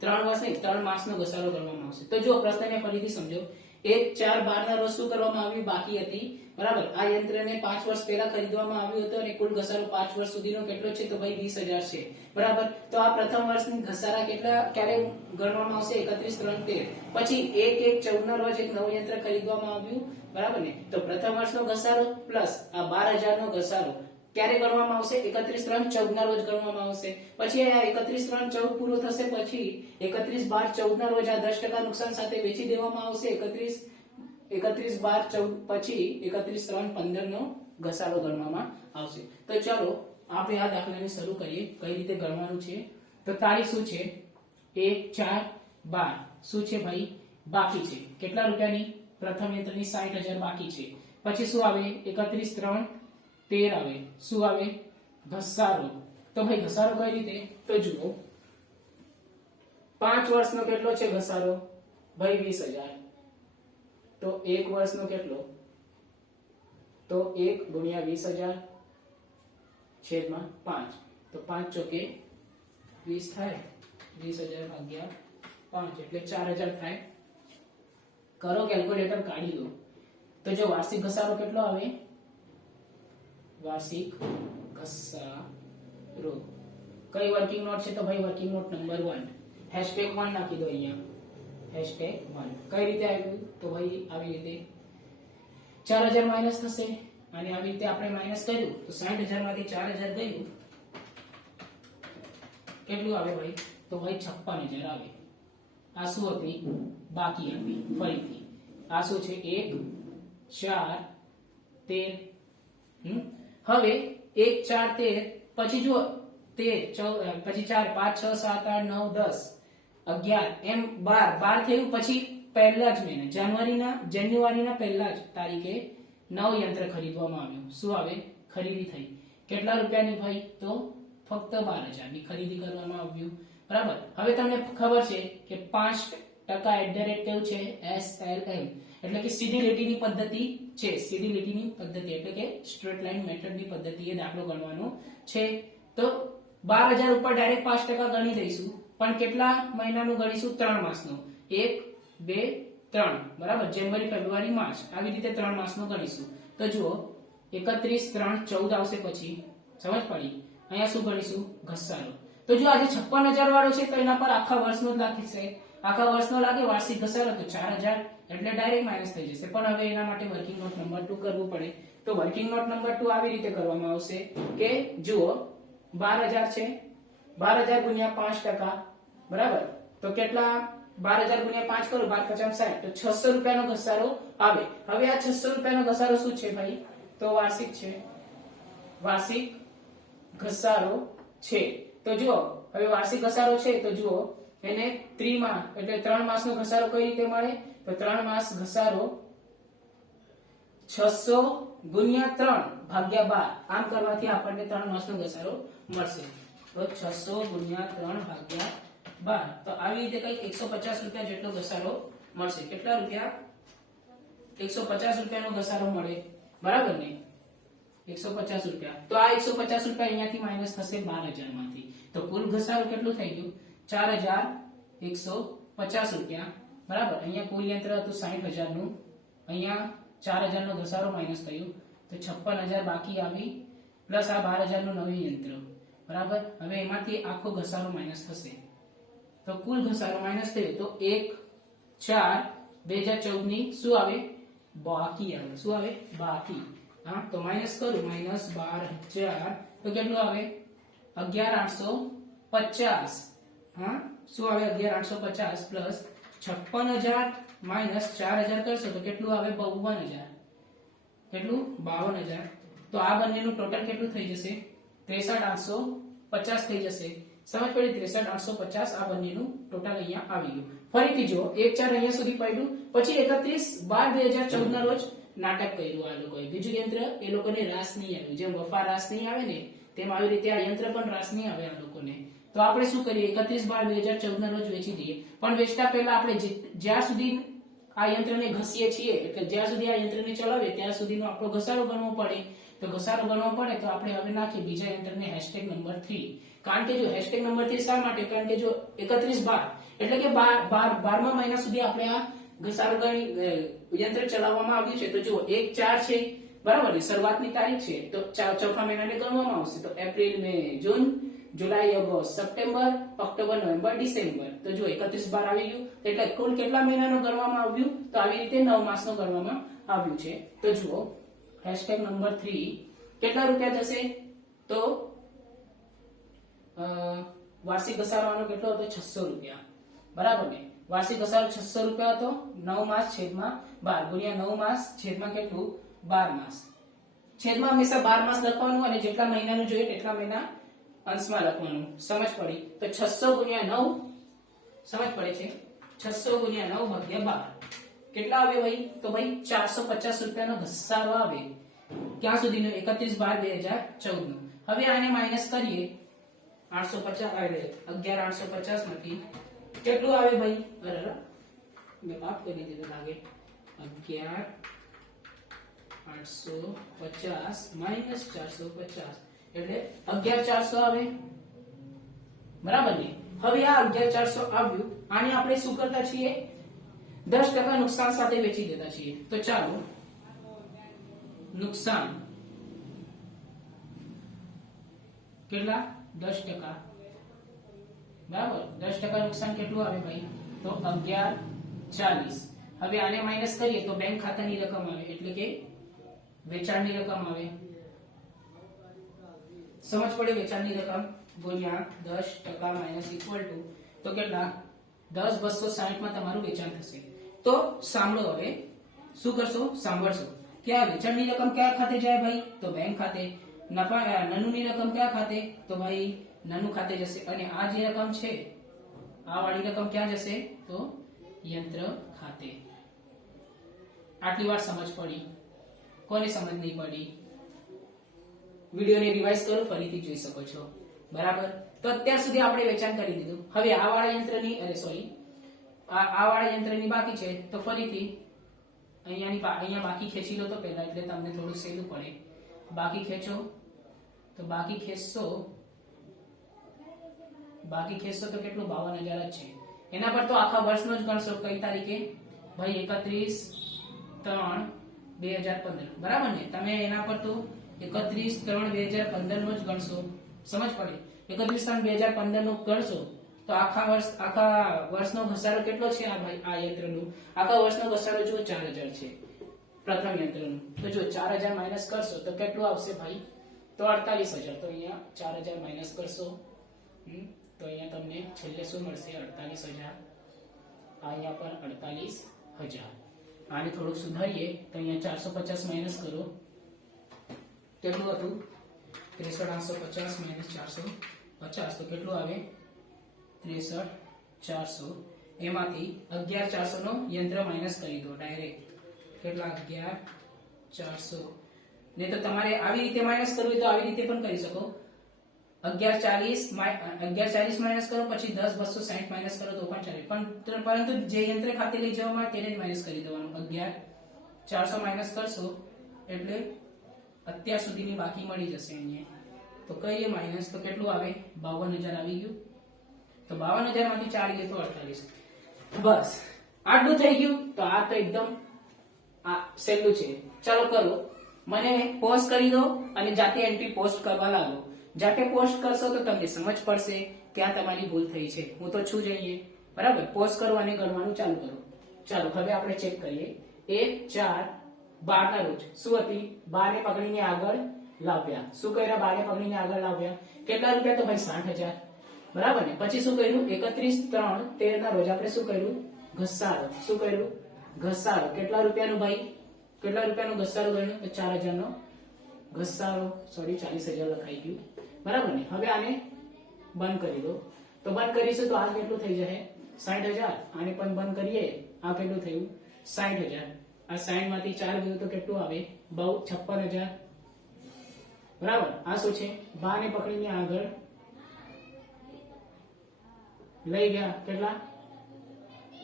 3 વર્ષ નહીં 3 માસનો ઘસારો ગણવામાં આવશે. તો જો પ્રશ્નને ફરીથી સમજો. 1/4/12 ના રોજ શું કરવામાં આવ્યું, બાકી હતી, બરાબર. આ યંત્રને 5 વર્ષ પહેલા ખરીદવામાં આવ્યું હતું અને કુલ ઘસારો 5 વર્ષ સુધીનો કેટલો છે, તો ભાઈ 20,000 છે, બરાબર. તો આ પ્રથમ વર્ષની ઘસારા કેટલા ક્યારે ગણવામાં આવશે, 31/3/13. પછી 1/1/14 ના રોજ એક નવું યંત્ર ખરીદવામાં આવ્યું, બરાબર ને. તો પ્રથમ વર્ષનો ઘસારો પ્લસ આ 12,000 નો ઘસારો ક્યારે ગણવામાં આવશે, 31/3/14 ના રોજ ગણવામાં આવશે. પછી આ 31/3/14 પૂરો થશે પછી 31/12/14 ના રોજ આ 10% નુકસાન સાથે વેચી દેવામાં આવશે. 31/12/14 પછી 31/3/15 નો ઘસારો ગણવામાં આવશે. તો ચાલો આપણે આ દાખલાને શરૂ કરીએ, કઈ રીતે ગણવાનું છે. તો તારીખ શું છે, 1/4/12 શું છે ભાઈ, બાકી છે. કેટલા રૂપિયાની, પ્રથમ યંત્રની 60,000 બાકી છે. પછી શું આવે, 31/3/13 આવે. શું આવે, ઘસારો. તો ભાઈ ઘસારો કઈ રીતે, તો જુઓ 5 વર્ષનો કેટલો છે ઘસારો, ભાઈ 20,000. તો 1 વર્ષનો કેટલો, તો 1 × 20,000 છેદમાં 5. તો 5 ચોકે 20 થાય, 20,000 ભાગ્યા 5 એટલે 4,000 થાય. કરો કેલ્ક્યુલેટર કાઢી લો. તો જો વાર્ષિક ઘસારો કેટલો આવે, વાર્ષિક ઘસારો કઈ વર્કિંગ નોટ છે, તો ભાઈ વર્કિંગ નોટ નંબર 1 #1 નાખી દો અહીંયા, #1. કઈ રીતે આવ્યું, તો ભાઈ આવી રીતે 4,000 માઈનસ થશે અને આવી રીતે આપણે માઈનસ કર્યું તો 60,000 માંથી 4,000 ગયું, કેટલું આવે ભાઈ, તો ભાઈ 56,000 આવે. આ શું હતી, બાકી હતી. ફરીથી આ શું છે, 1/4/13. હવે 1/4/13 પછી જો 13 પછી 4 5 6 7 8 9 10 11 એમ 12 થયું. પછી પહેલા જ મહિને જાન્યુઆરીના પહેલા જ તારીખે નવ યંત્ર ખરીદવામાં આવ્યું. શું આવે, ખરીદી થઈ. કેટલા રૂપિયાની ભાઈ, તો ફક્ત 12,000 ની ખરીદી કરવામાં આવ્યું, બરાબર. હવે તમને ખબર છે કે 5% કેવું છે, SLM એટલે કે સીધી લીટીની પદ્ધતિ છે. સીધી લીટીની પદ્ધતિ એટલે કે સ્ટ્રેટ લાઇન મેથડની પદ્ધતિએ દાખલો ગણવાનો છે. તો 12,000 ઉપર ડાયરેક્ટ 5% ગણી દઈશું, પણ કેટલા મહિનાનું ગણીશું, 3 માસનું. 1 2 3, બરાબર. જાન્યુઆરી ફેબ્રુઆરી માર્ચ આવી રીતે 3 માસનું ગણીશું. તો જુઓ 31/3/14 આવશે. પછી સમજ પડી. અહીંયા શું ગણીશું, ઘસારો. તો જો આજે 56,000 વાળો છે તો એના પર આખા વર્ષનો જ લાગશે. આખા વર્ષનો લાગે વાર્ષિક ઘસારો તો 4,000 એટલે ડાયરેક્ટ માઈનસ થઈ જશે. પણ હવે એના માટે વર્કિંગ નોટ નંબર 2 કરવું પડે. તો વર્કિંગ નોટ નંબર 2 આવી રીતે કરવામાં આવશે કે જુઓ 12,000 છે, 12,000 ગુણ્યા 5%, બરાબર? તો કેટલા? 12,000 ગુણ્યા 5 કરો, 12×5 = 60, તો 600 રૂપિયાનો ઘસારો આવે. હવે આ 600 રૂપિયાનો ઘસારો શું છે ભાઈ? તો વાર્ષિક છે, વાર્ષિક ઘસારો છે. તો જુઓ, હવે વાર્ષિક ઘસારો છે તો જુઓ એને ત્રિમાસ એટલે 3 માસનો ઘસારો કઈ રીતે મળે? તો 3 માસ ઘસારો 600 ગુણ્યા 3 ભાગ્યા 12, આમ કરવાથી આપણને 3 માસનો ઘસારો મળશે. તો 600 ગુણ્યા 3 ભાગ્યા 12, તો આવી રીતે કઈક 150 રૂપિયા જેટલો ઘસારો મળશે. કેટલા રૂપિયા? 150 રૂપિયાનો ઘસારો મળે, બરાબર ને? 150 રૂપિયા. તો આ 150 રૂપિયા અહીંયાથી માઈનસ થશે 12,000 માંથી. તો કુલ ઘસારો કેટલું થઈ ગયું? 4,150 રૂપિયા, બરાબર? અહીંયા કુલ યંત્ર હતું 60,000 નું, અહીંયા 4,000 નો ઘસારો માઈનસ થયું, તો 56,000 બાકી આવી, પ્લસ આ 12,000 નું નવું યંત્ર, બરાબર? હવે એમાંથી આખો ઘસારો માઈનસ થશે, તો કુલ ઘસારો માઈનસ થયો તો 1/4/2014 ની શું આવે? બાકી આવે. શું આવે? બાકી. હા, તો માઈનસ કરું, માઈનસ 12,000 તો કેટલું આવે? 11,850. હા, શું આવે? 11,850 પ્લસ 56,000 માઈનસ 4,000 કરશો તો કેટલું આવે? 52,000. કેટલું? 52,000. તો આ બંનેનું ટોટલ કેટલું થઈ જશે? 63,850 થઈ જશે. સમજ પડી? 63,850 આ બંનેનું ટોટલ અહીંયા આવી ગયું. ફરીથી જો 1/4 અહીંયા સુધી પડ્યું, પછી 31/12/2014 ના રોજ નાટક કર્યું આ લોકોએ. બીજું યંત્ર એ લોકોને રાસ નહીં આવ્યું, જેમ વફા રાસ નહીં આવે ને તેમ આવી રીતે આ યંત્ર પણ રાસ નહીં આવે આ લોકોને. તો આપણે શું કરીએ? 31/12/2014 ના રોજ વેચી દઈએ. પણ વેચતા પહેલા આપણે જ્યાં સુધી આ યંત્રને ઘસીએ છીએ, એટલે જ્યાં સુધી આ યંત્રને ચલાવીએ ત્યાં સુધીનો આપણો ઘસારો ગણવો પડે. તો ઘસારો ગણવો પડે તો આપણે હવે નાખીએ બીજા યંત્રને હેશટેગ નંબર 3. કારણ કે જો હેશટેગ નંબર 3 શા માટે? કારણ કે જો 31/12 એટલે કે 12મા મહિના સુધી આપણે આ ઘસારો ગણી યંત્ર ચલાવવામાં આવ્યું છે. તો જો 1/4 છે, બરાબર ને? શરૂઆતની તારીખ છે, તો ચોથા મહિનાને ગણવામાં આવશે. તો April, May, June, July, August, September, October, November, December. તો જો 31/12 આવી ગયું, એટલે કુલ કેટલા મહિનાનો ગણવામાં આવ્યું? તો આવી રીતે 9 માસનો ગણવામાં આવ્યું છે. તો જુઓ હેશટેગ નંબર 3 કેટલા રૂપિયા જશે? તો વાર્ષિક ઘસારો આનો કેટલો હતો? 600 રૂપિયા, બરાબર ને? વાર્ષિક ઘસારો 600 રૂપિયા હતો. 9 માસ છેદમાં 12 ગુણ્યા 9 માસ છેદમાં કેટલું? 12 માસ. છેદમાં હંમેશા 12 માસ લખવાનું અને જેટલા મહિનાનું જોઈએ તેટલા મહિના અંશમાં લખવાનું. સમજ પડી? તો 600 ગુણ્યા 9 સમજ પડે છે? 600 ગુણ્યા 9 ભાગ્યા 12 કેટલા આવે ભાઈ? તો ભાઈ 450 રૂપિયાનો ઘસારો આવે. ક્યાં સુધીનો? 31/12/2014 નો. હવે આને માઈનસ કરીએ 850 આવે, 11,850 માંથી કેટલું આવે ભાઈ? અરે મેં બાપ કરી દીધું લાગે. 11,850 માઈનસ 450 એટલે 11,400 આવે, બરાબર ને? હવે આ 11,400 આવ્યું, આને આપણે શું કરતા છીએ? 10% નુકસાન સાથે વેચી દેતા છીએ. તો ચાલો નુકસાન કેટલા? 10%, બરાબર? 10% નુકસાન કેટલું આવે ભાઈ? તો 11,40. હવે આને માઈનસ કરીએ તો બેંક ખાતાની રકમ આવે, એટલે કે વેચાણની રકમ આવે. સમજ પડે? વેચાણની રકમ ગુણ્યા 10% માઈનસ ઇક્વલ ટુ તો કેટલા? 10,260 માં તમારું વેચાણ થશે. તો સાંભળો, હવે શું કરશો? સાંભળશો કે આ વેચાણની રકમ કયા ખાતે જાય ભાઈ? તો બેંક ખાતે. નફા નનુની રકમ કયા ખાતે? તો ભાઈ નનુ ખાતે જશે. અને આ જે રકમ છે આ વાળી રકમ ક્યાં જશે? તો યંત્ર ખાતે. આટલી વાર સમજ પડી? કોને સમજ નહીં પડી? વિડિયોને રિવાઇઝ કરો, ફરીથી જોઈ શકો છો, બરાબર? તો અત્યાર સુધી આપણે વેચાણ કરી દીધું. હવે આ વાળા યંત્રની આ વાળા યંત્રની બાકી છે, તો ફરીથી અહીંયા બાકી ખેંચી લો તો પહેલા, એટલે તમને થોડું સહેલું પડે. બાકી ખેંચો તો બાકી ખેંચશો તો કેટલું? 52,000 જ છે. એના પર તો આખા વર્ષનો જ ગણશો. કઈ તારીખે ભાઈ? 31/3/2015, બરાબર ને? તમે એના પર તો 31/3/2015 નો જ ગણશો. સમજ પડે? 31/3/2015 નો ગણશો તો આખા વર્ષનો ઘસારો કેટલો છે આ ભાઈ? આ યંત્રનો આખા વર્ષનો ઘસારો જો 4,000 છે પ્રથમ યંત્રનો. તો જો 4,000 માઈનસ કરશો તો કેટલું આવશે ભાઈ? તો 48,000. તો અહીંયા 4,000 માઇનસ કરશો, તો અહીંયા તમને છેલ્લે શું મળશે? 48,000. અહીંયા પણ 48,000. આને થોડુંક સુધારીએ તો અહીંયા 450 માઇનસ કરો, કેટલું હતું? 63,850 માઇનસ 450, તો કેટલું આવે? 63,400. એમાંથી 11,400 નો યંત્ર માઇનસ કરી દો ડાયરેક્ટ. કેટલા? 11,400. ને તો તમારે આવી રીતે માઇનસ કરવું હોય તો આવી રીતે પણ કરી શકો. 11,40 માઇનસ કરો, પછી 10,260 માઇનસ કરો તો પણ ચાલે, પણ પરંતુ જે યંત્ર ખાતે લઈ જવામાં તેને જ માઇનસ કરી દેવાનું. 11,400 માઇનસ કરશો એટલે અત્યાર સુધીની બાકી મળી જશે અહીંયા. તો કઈ માઇનસ, તો કેટલું આવે? 52,000 આવી ગયું. તો 52,000 માંથી 4 ગયો તો 48. બસ આટલું થઈ ગયું. તો આ તો એકદમ સહેલું છે. ચાલો કરો, મને પોસ્ટ કરી દો અને જાતે એન્ટ્રી પોસ્ટ કરવા લાગો. જાતે પોસ્ટ કરશો તો તમને સમજ પડશે ક્યાં તમારી ભૂલ થઈ છે. હું તો છું જ અહીંયા, બરાબર. પોસ્ટ કરો અને ગણવાનું ચાલુ કરો. ચાલો હવે આપણે ચેક કરીએ. 1/4/12 ના રોજ શું હતી? 12 ને પકડીને આગળ લાવ્યા. શું કર્યા? 12 ને પકડીને આગળ લાવ્યા. કેટલા રૂપિયા? તો ભાઈ 60,000, બરાબર ને. પછી શું કર્યું? 31/3/13 ના રોજ આપણે શું કર્યું? ઘસારો. શું કર્યું? ઘસારો. કેટલા રૂપિયાનું ભાઈ? કેટલા રૂપિયાનો ઘસારો ગણ્યો? તો 4,000 નો ઘસારો. સોરી, 40,000 લખાઈ ગયું, બરાબર ને. હવે આને બંધ કરી દો. તો બંધ કરીશું તો આ કેટલું થઈ જશે? 60,000. આને પણ બંધ કરીએ, આ કેટલું થયું? 60,000. આ 60 માંથી 4 ગયું તો કેટલું આવે? 56,000, બરાબર. આ શું છે? 12 ને પકડીને આગળ લઈ ગયા. કેટલા?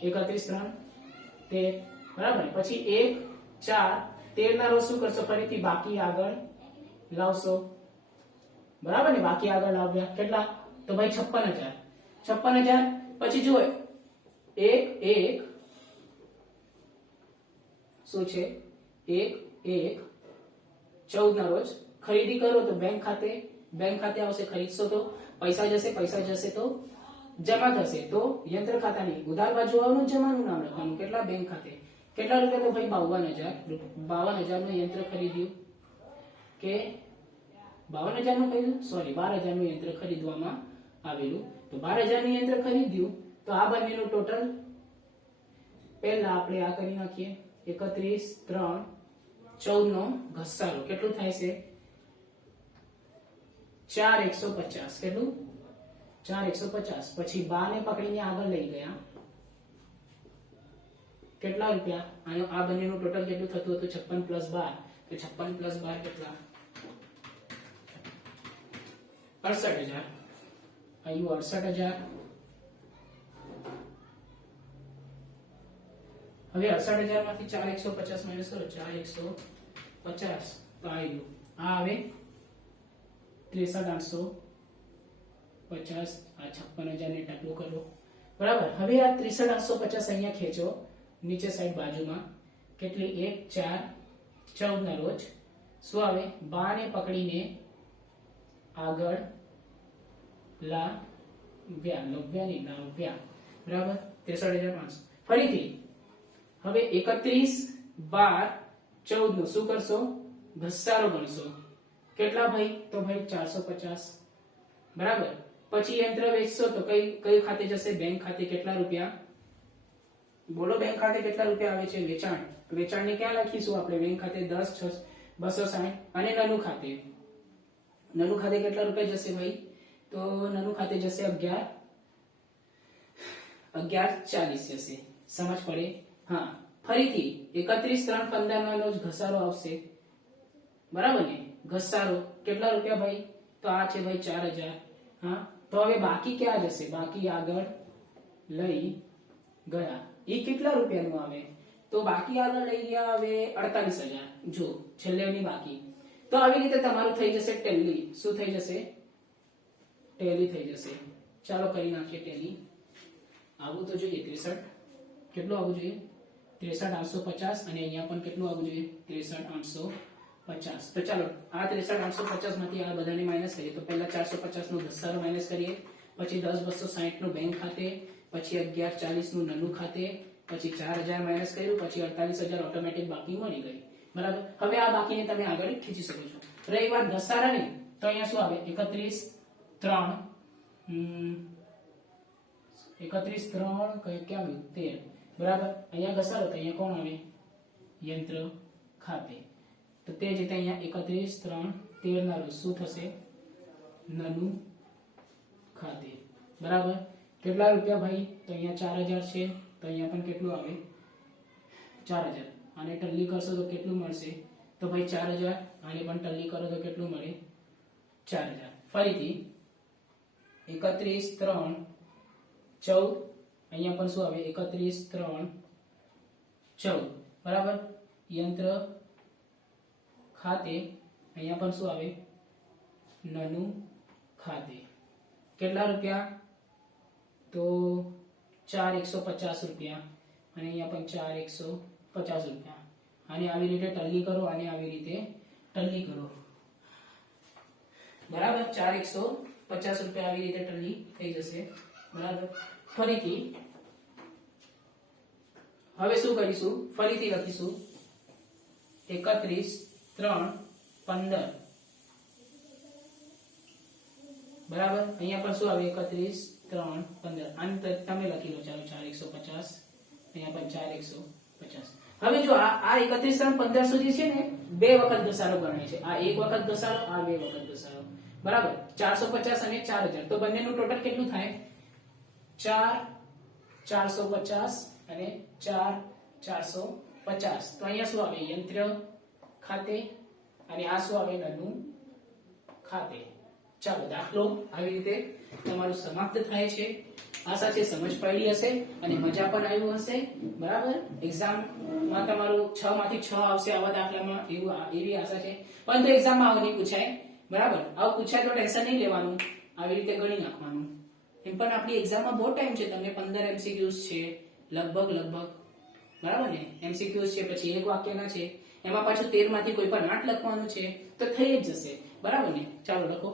31/3/13, બરાબર. પછી 1/4/13 ના રોજ શું કરશો? ફરીથી બાકી આગળ લાવશો, બરાબર ને. બાકી આગળ લાવ્યા. કેટલા? તો ભાઈ 56,000. 56,000 પછી જુઓ 1/1 શું છે? 1/1/14 ના રોજ ખરીદી કરો તો બેંક ખાતે આવશે. ખરીદશો તો પૈસા જશે તો જમા થશે. તો યંત્ર ખાતાની ઉધાર બાજુ આવવાનું, જમાનું નામ લખવાનું. કેટલા? બેંક ખાતે. કેટલા રૂપિયા? તો ભાઈ 52,000 નું યંત્ર ખરીદ્યું. કે 52,000 નું ખરીદ્યું, સોરી 12,000 નું યંત્ર ખરીદવામાં આવેલું. તો 12,000 નું યંત્ર ખરીદ્યું. તો આ બંનેનું ટોટલ પહેલા આપણે આ કરી નાખીએ. 31/3/14 નો ઘસારો કેટલું થાય છે? 4,150. કેટલું? 4,150. પછી 12 ને પકડીને આગળ લઈ ગયા. કેટલા રૂપિયા? આ બંનેનું ટોટલ કેટલું થતું હતું? 56 + 12. તો 56 + 12 કેટલા? 68,000. આવ્યું 68,000. હવે 68,000 માંથી 4,150 માઇનસ કરો. 4,150 તો આવ્યું. આ આવે 63,850. આ 56,000 ને ટકલું કરો, બરાબર. હવે આ 63,850 અહીંયા ખેંચો નીચે સાઈડ બાજુમાં. કેટલી? 1/4/14 ના રોજ શું આવે? 12 ને પકડીને આગળ લાવ્યા, બરાબર. 63,500. ફરીથી હવે 31/12/14 નું શું કરશો? ઘસારો ગણશો. કેટલા ભાઈ? તો ભાઈ 450, બરાબર. પછી યંત્ર વેચશો તો કઈ ખાતે જશે? બેંક ખાતે. કેટલા રૂપિયા? બોલો, બેંક ખાતે કેટલા રૂપિયા આવે છે? વેચાણ. વેચાણને ક્યાં લખીશું આપણે? બેંક ખાતે 10,260. અને નનું ખાતે કેટલા રૂપિયા જશે ભાઈ? તો નનું ખાતે જશે 11,40 જશે. સમજ પડે? હા. ફરીથી 31/3/15 નો જ ઘસારો આવશે, બરાબર ને. ઘસારો કેટલા રૂપિયા ભાઈ? તો આ છે ભાઈ 4,000. હા. તો હવે બાકી ક્યાં જશે? બાકી આગળ લઈ ગયા. એ કેટલા રૂપિયાનું આવે? તો બાકી આગળ લઈ ગયા હવે 48,000. જો છેલ્લેની બાકી. તો આવી રીતે તમારું થઈ જશે ટેલી. શું થઈ જશે? ટેલી થઈ જશે. ચાલો કરી નાખીએ ટેલી. આવું તો જોઈએ 63. કેટલું આવવું જોઈએ? 63,850. અને અહીંયા પણ કેટલું આવવું જોઈએ? 63,850. તો ચાલો આ 63,850 માંથી આ બધાને માઇનસ કરીએ. તો પહેલા 450 નો ઘસારો માઇનસ કરીએ, પછી 10,260 નું બેંક ખાતે, પછી 11,40 નું નનું ખાતે, પછી 4,000 માઇનસ કર્યું, પછી 48,000 ઓટોમેટિક બાકી મળી ગઈ, બરાબર. હવે આ બાકીને તમે આગળ ખીચી શકો છો. રહી વાત ઘસારાની, તો અહીંયા શું આવે 31 3 31 3 કઈ ક્યાં આવ્યું 13 બરાબર અહીંયા ઘસારો તો અહીંયા કોણ આવે યંત્ર ખાતે તો તે જ રીતે અહીંયા 31 3 13 ના રોજ શું થશે નનું ખાતે બરાબર કેટલા રૂપિયા ભાઈ તો અહીંયા 4000 છે તો અહીંયા પણ કેટલું આવે 4000 આને ટલ્લી કરશો તો કેટલું મળશે તો ભાઈ 4000 આને પણ ટલ્લી કરો તો કેટલું મળે 4000 ફરીથી 31 3 14 અહીંયા પણ શું આવે 31 3 14 બરાબર યંત્ર ખાતે અહીંયા પણ શું આવે નનું ખાતે કેટલા રૂપિયા તો 4150 રૂપિયા અને અહીંયા પણ 4150 રૂપિયા આને આવી રીતે ટલ્લી કરો આને આવી રીતે ટલ્લી કરો બરાબર 4150 રૂપિયા આવી રીતે ટલ્લી થઈ જશે બરાબર ફરીથી હવે શું કરીશું ફરીથી લખીશું 31 3 15 બરાબર અહીંયા પણ શું આવે 31 3 15 આને તમે લખી લો ચાલો 4150 અહીંયા પણ 4150 હવે જો આ 31 3 15 સુધી છે ને બે વખત ઘસારો ગણાય છે આ એક વખત ઘસારો આ બે વખત ઘસારો બરાબર 450 અને 4000 તો બંનેનું ટોટલ કેટલું થાય 4 450 અને 4 450 તો અહીંયા શું આવે યંત્ર ખાતે અને આ શું આવે નનું ખાતે ચાલો દાખલો આવી રીતે તમારું સમાપ્ત થાય છે આશા છે સમજ પડી હશે અને મજા પણ આવ્યું હશે બરાબર એક્ઝામમાં તમારું 6 માંથી 6 આવશે આવા દાખલામાં એવી આશા છે પરંતુ એક્ઝામમાં આવું નહીં પૂછાય બરાબર આવું પૂછાય તો ટેન્શન નહીં લેવાનું આવી રીતે ગણી નાખવાનું એમ પણ આપણી એક્ઝામમાં બહુ ટાઈમ છે તમને 15 MCQs છે લગભગ બરાબર ને MCQs છે પછી એક વાક્યના છે એમાં પાછું 13 માંથી કોઈ પણ 8 લખવાનું છે તો થઈ જ જશે બરાબર ને ચાલો લખો